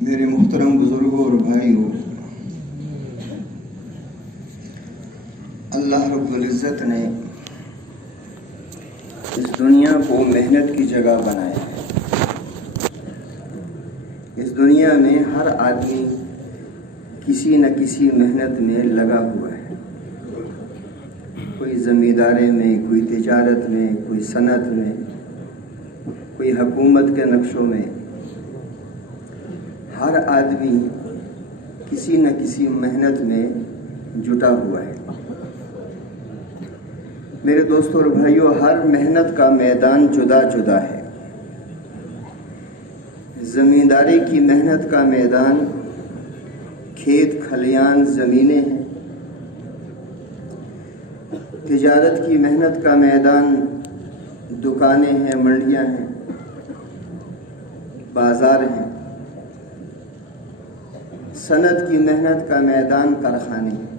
میرے محترم بزرگوں اور بھائیوں، اللہ رب العزت نے اس دنیا کو محنت کی جگہ بنایا ہے۔ اس دنیا میں ہر آدمی کسی نہ کسی محنت میں لگا ہوا ہے، کوئی زمینداری میں، کوئی تجارت میں، کوئی صنعت میں، کوئی حکومت کے نقشوں میں۔ ہر آدمی کسی نہ کسی محنت میں جٹا ہوا ہے۔ میرے دوستوں اور بھائیوں، ہر محنت کا میدان جدا جدا ہے۔ زمینداری کی محنت کا میدان کھیت کھلیان زمینیں ہیں۔ تجارت کی محنت کا میدان دکانیں ہیں، منڈیاں ہیں، بازار ہیں۔ صنعت کی محنت کا میدان کارخانے ہیں۔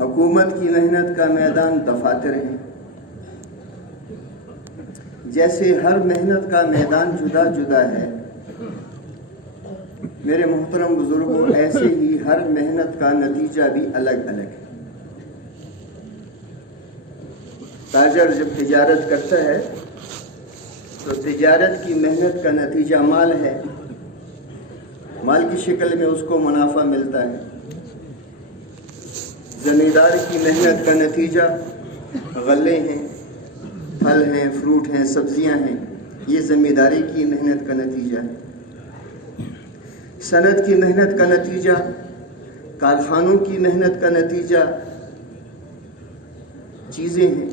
حکومت کی محنت کا میدان دفاتر ہیں۔ جیسے ہر محنت کا میدان جدا جدا ہے، میرے محترم بزرگوں، ایسے ہی ہر محنت کا نتیجہ بھی الگ الگ ہے۔ تاجر جب تجارت کرتا ہے تو تجارت کی محنت کا نتیجہ مال ہے، مال کی شکل میں اس کو منافع ملتا ہے۔ زمیندار کی محنت کا نتیجہ غلے ہیں، پھل ہیں، فروٹ ہیں، سبزیاں ہیں، یہ زمینداری کی محنت کا نتیجہ ہے۔ صنعت کی محنت کا نتیجہ، کارخانوں کی محنت کا نتیجہ چیزیں ہیں۔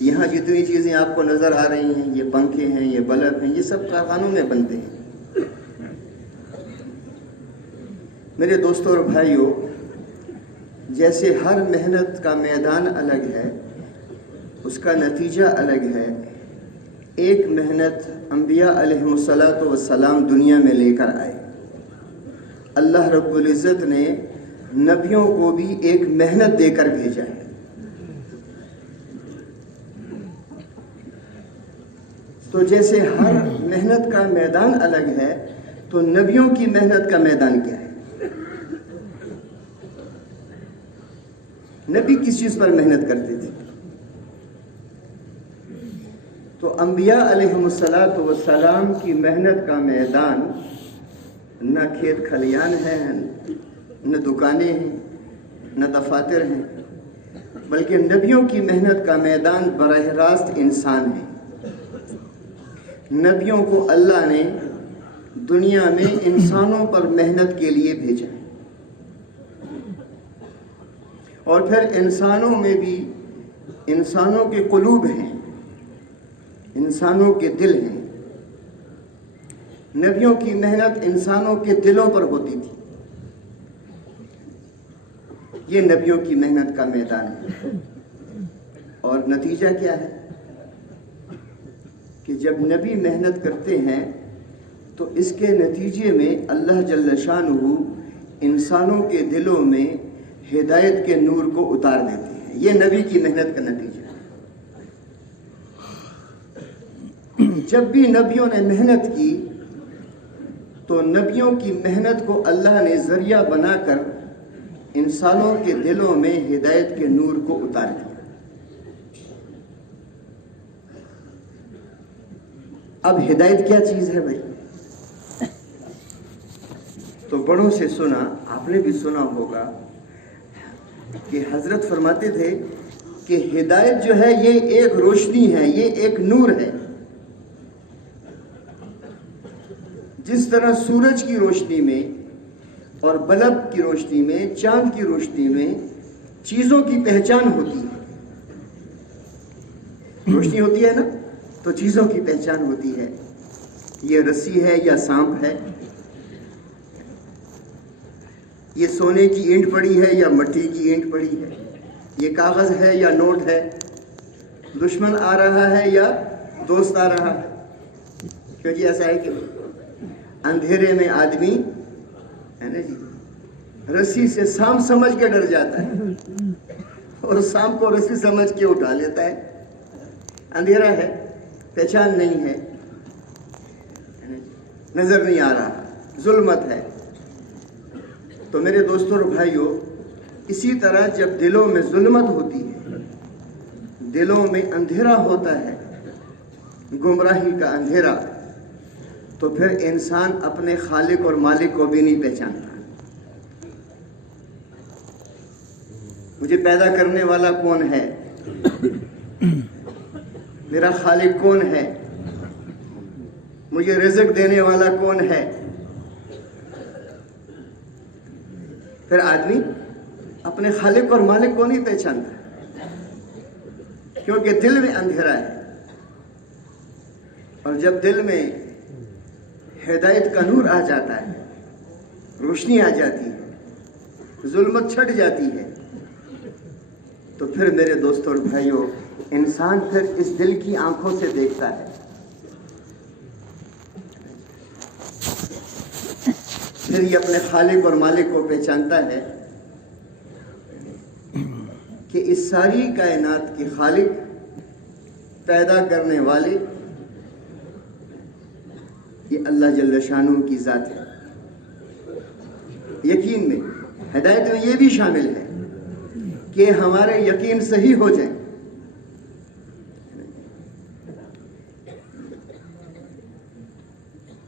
یہاں جتنی چیزیں آپ کو نظر آ رہی ہیں، یہ پنکھے ہیں، یہ بلب ہیں، یہ سب کارخانوں میں بنتے ہیں۔ میرے دوستوں اور بھائیوں، جیسے ہر محنت کا میدان الگ ہے، اس کا نتیجہ الگ ہے۔ ایک محنت انبیاء علیہم السلام دنیا میں لے کر آئے۔ اللہ رب العزت نے نبیوں کو بھی ایک محنت دے کر بھیجا ہے۔ تو جیسے ہر محنت کا میدان الگ ہے، تو نبیوں کی محنت کا میدان کیا ہے؟ نبی کس چیز پر محنت کرتے تھے؟ تو انبیاء علیہم السلام کی محنت کا میدان نہ کھیت کھلیان ہے، نہ دکانیں ہیں، نہ دفاتر ہیں، بلکہ نبیوں کی محنت کا میدان براہ راست انسان ہے۔ نبیوں کو اللہ نے دنیا میں انسانوں پر محنت کے لیے بھیجا، اور پھر انسانوں میں بھی انسانوں کے قلوب ہیں، انسانوں کے دل ہیں۔ نبیوں کی محنت انسانوں کے دلوں پر ہوتی تھی۔ یہ نبیوں کی محنت کا میدان ہے۔ اور نتیجہ کیا ہے؟ کہ جب نبی محنت کرتے ہیں تو اس کے نتیجے میں اللہ جل شانہ انسانوں کے دلوں میں ہدایت کے نور کو اتار دیتے ہیں۔ یہ نبی کی محنت کا نتیجہ ہے۔ جب بھی نبیوں نے محنت کی تو نبیوں کی محنت کو اللہ نے ذریعہ بنا کر انسانوں کے دلوں میں ہدایت کے نور کو اتار دیا۔ اب ہدایت کیا چیز ہے بھائی؟ تو بڑوں سے سنا، آپ نے بھی سنا ہوگا کہ حضرت فرماتے تھے کہ ہدایت جو ہے یہ ایک روشنی ہے، یہ ایک نور ہے۔ جس طرح سورج کی روشنی میں اور بلب کی روشنی میں، چاند کی روشنی میں چیزوں کی پہچان ہوتی ہے، روشنی ہوتی ہے نا، تو چیزوں کی پہچان ہوتی ہے۔ یہ رسی ہے یا سانپ ہے، یہ سونے کی اینٹ پڑی ہے یا مٹی کی اینٹ پڑی ہے، یہ کاغذ ہے یا نوٹ ہے، دشمن آ رہا ہے یا دوست آ رہا ہے۔ کیونکہ ایسا ہے کہ اندھیرے میں آدمی ہے نا جی، رسی سے سانپ سمجھ کے ڈر جاتا ہے اور سانپ کو رسی سمجھ کے اٹھا لیتا ہے۔ اندھیرا ہے، پہچان نہیں ہے۔ نظر نہیں آ رہا، ظلمت ہے۔ تو میرے دوستوں اور بھائیوں، اسی طرح جب دلوں میں ظلمت ہوتی ہے، دلوں میں اندھیرا ہوتا ہے، گمراہی کا اندھیرا، تو پھر انسان اپنے خالق اور مالک کو بھی نہیں پہچانتا۔ مجھے پیدا کرنے والا کون ہے؟ میرا خالق کون ہے؟ مجھے رزق دینے والا کون ہے؟ پھر آدمی اپنے خالق اور مالک کو نہیں پہچانتا، کیونکہ دل میں اندھیرا ہے۔ اور جب دل میں ہدایت کا نور آ جاتا ہے، روشنی آ جاتی ہے، ظلمت چھٹ جاتی ہے، تو پھر میرے دوستوں اور بھائیوں، انسان پھر اس دل کی آنکھوں سے دیکھتا ہے، پھر یہ اپنے خالق اور مالک کو پہچانتا ہے کہ اس ساری کائنات کی خالق، پیدا کرنے والے، یہ اللہ جل شانہ کی ذات ہے۔ یقین میں، ہدایت میں یہ بھی شامل ہے کہ ہمارے یقین صحیح ہو جائے،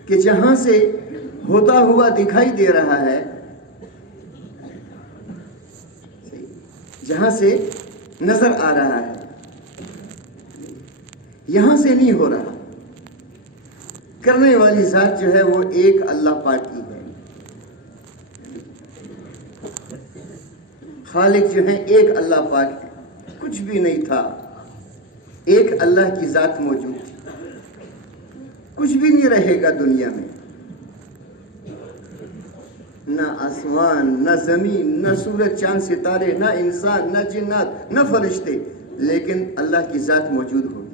کہ جہاں سے ہوتا ہوا دکھائی دے رہا ہے، جہاں سے نظر آ رہا ہے، یہاں سے نہیں ہو رہا۔ کرنے والی ذات جو ہے وہ ایک اللہ پاک کی ہے، خالق جو ہے ایک اللہ پاک ہے۔ کچھ بھی نہیں تھا، ایک اللہ کی ذات موجود تھی۔ کچھ بھی نہیں رہے گا دنیا میں، نہ آسمان، نہ زمین، نہ سورج چاند ستارے، نہ انسان، نہ جنات، نہ فرشتے، لیکن اللہ کی ذات موجود ہوگی۔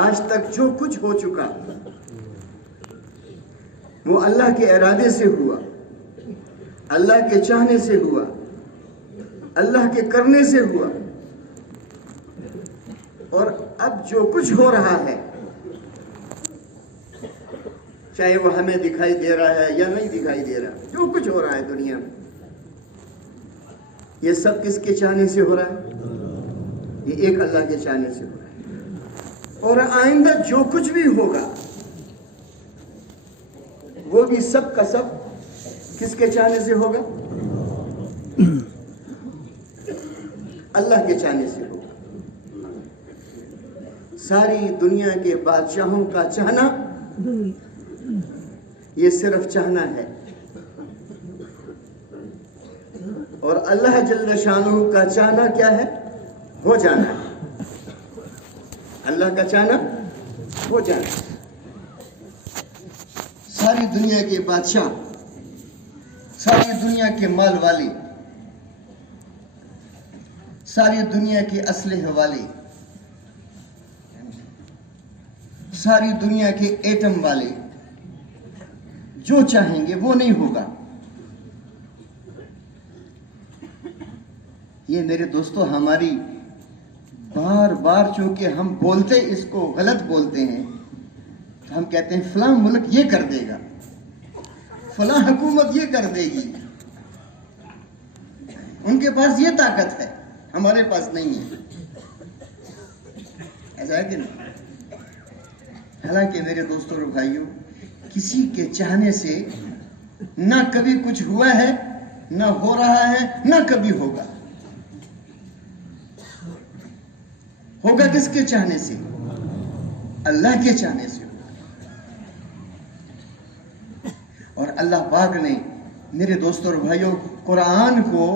آج تک جو کچھ ہو چکا وہ اللہ کے ارادے سے ہوا، اللہ کے چاہنے سے ہوا، اللہ کے کرنے سے ہوا۔ اور اب جو کچھ ہو رہا ہے، چاہے وہ ہمیں دکھائی دے رہا ہے یا نہیں دکھائی دے رہا، جو کچھ ہو رہا ہے دنیا میں، یہ سب کس کے چاہنے سے ہو رہا ہے؟ یہ ایک اللہ کے چاہنے سے ہو رہا ہے۔ اور آئندہ جو کچھ بھی ہوگا وہ بھی سب کا سب کس کے چاہنے سے ہوگا؟ اللہ کے چاہنے سے ہوگا۔ ساری دنیا کے بادشاہوں کا چاہنا یہ صرف چاہنا ہے، اور اللہ جل شانہ کا چاہنا کیا ہے؟ ہو جانا ہے۔ اللہ کا چاہنا ہو جانا۔ ساری دنیا کے بادشاہ، ساری دنیا کے مال والے، ساری دنیا کے اسلحے والے، ساری دنیا کے ایٹم والے، جو چاہیں گے وہ نہیں ہوگا۔ یہ میرے دوستو ہماری بار بار، چونکہ ہم بولتے اس کو غلط بولتے ہیں، تو ہم کہتے ہیں فلاں ملک یہ کر دے گا، فلاں حکومت یہ کر دے گی، ان کے پاس یہ طاقت ہے، ہمارے پاس نہیں ہے۔ ایسا ہے کہ نہیں؟ حالانکہ میرے دوستوں اور بھائیوں، کسی کے چاہنے سے نہ کبھی کچھ ہوا ہے، نہ ہو رہا ہے، نہ کبھی ہوگا۔ ہوگا کس کے چاہنے سے؟ اللہ کے چاہنے سے ہوگا۔ اور اللہ پاک نے میرے دوستوں اور بھائیوں قرآن کو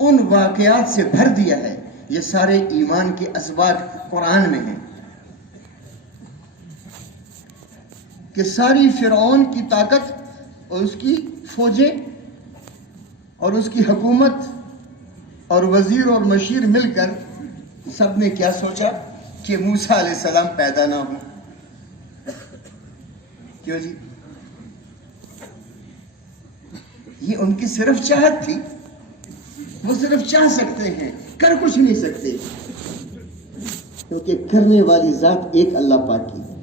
ان واقعات سے بھر دیا ہے۔ یہ سارے ایمان کے اسباق قرآن میں ہیں، کہ ساری فرعون کی طاقت اور اس کی فوجیں اور اس کی حکومت اور وزیر اور مشیر مل کر سب نے کیا سوچا کہ موسیٰ علیہ السلام پیدا نہ ہو۔ کیوں جی؟ یہ ان کی صرف چاہت تھی، وہ صرف چاہ سکتے ہیں، کر کچھ نہیں سکتے، کیونکہ کرنے والی ذات ایک اللہ پاک کی ہے۔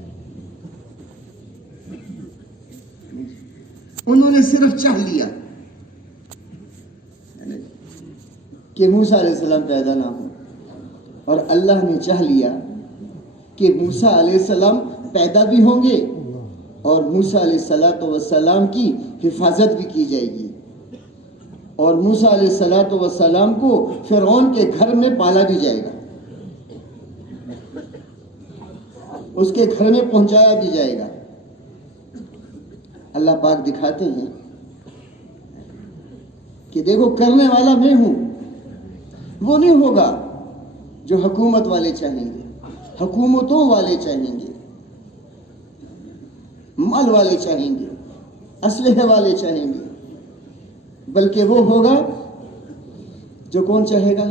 انہوں نے صرف چاہ لیا کہ موسیٰ علیہ السلام پیدا نہ ہو، اور اللہ نے چاہ لیا کہ موسیٰ علیہ السلام پیدا بھی ہوں گے اور موسیٰ علیہ السلام کی حفاظت بھی کی جائے گی، اور موسیٰ علیہ السلام کو فرعون کے گھر میں پالا بھی جائے گا، اس کے گھر میں پہنچایا بھی جائے گا۔ اللہ پاک دکھاتے ہیں کہ دیکھو کرنے والا میں ہوں، وہ نہیں ہوگا جو حکومت والے چاہیں گے، حکومتوں والے چاہیں گے، مال والے چاہیں گے، اسلحے والے چاہیں گے، بلکہ وہ ہوگا جو کون چاہے گا؟